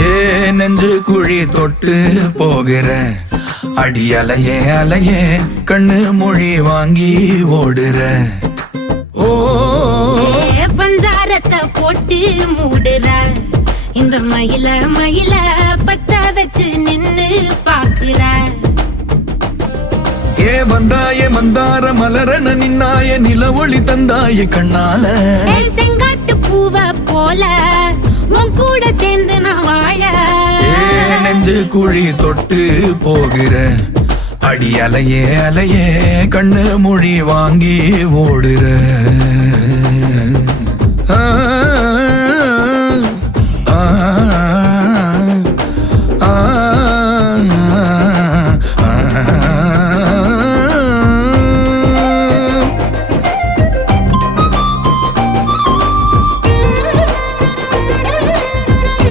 ஏ நெஞ்சு குழி தொட்டு போகிற அடி அலையே அலையே கண்ணு மொழி வாங்கி ஓடுற. ஓ பஞ்சாரத்தை போட்டு மூடுற இந்த மயில மயில பத்த வச்சு நின்னு பாக்குற. ஏ வந்தாய மந்தார மலரன நின்னாய நில ஒளி தந்தாய கண்ணால. செங்காட்டு பூவ போல உன் கூட சேர்ந்து நான் வாழ. நெஞ்சு குழி தொட்டு போகிற அடி அலையே அலையே கண்ணு மொழி வாங்கி ஓடுற. ஆ ஆ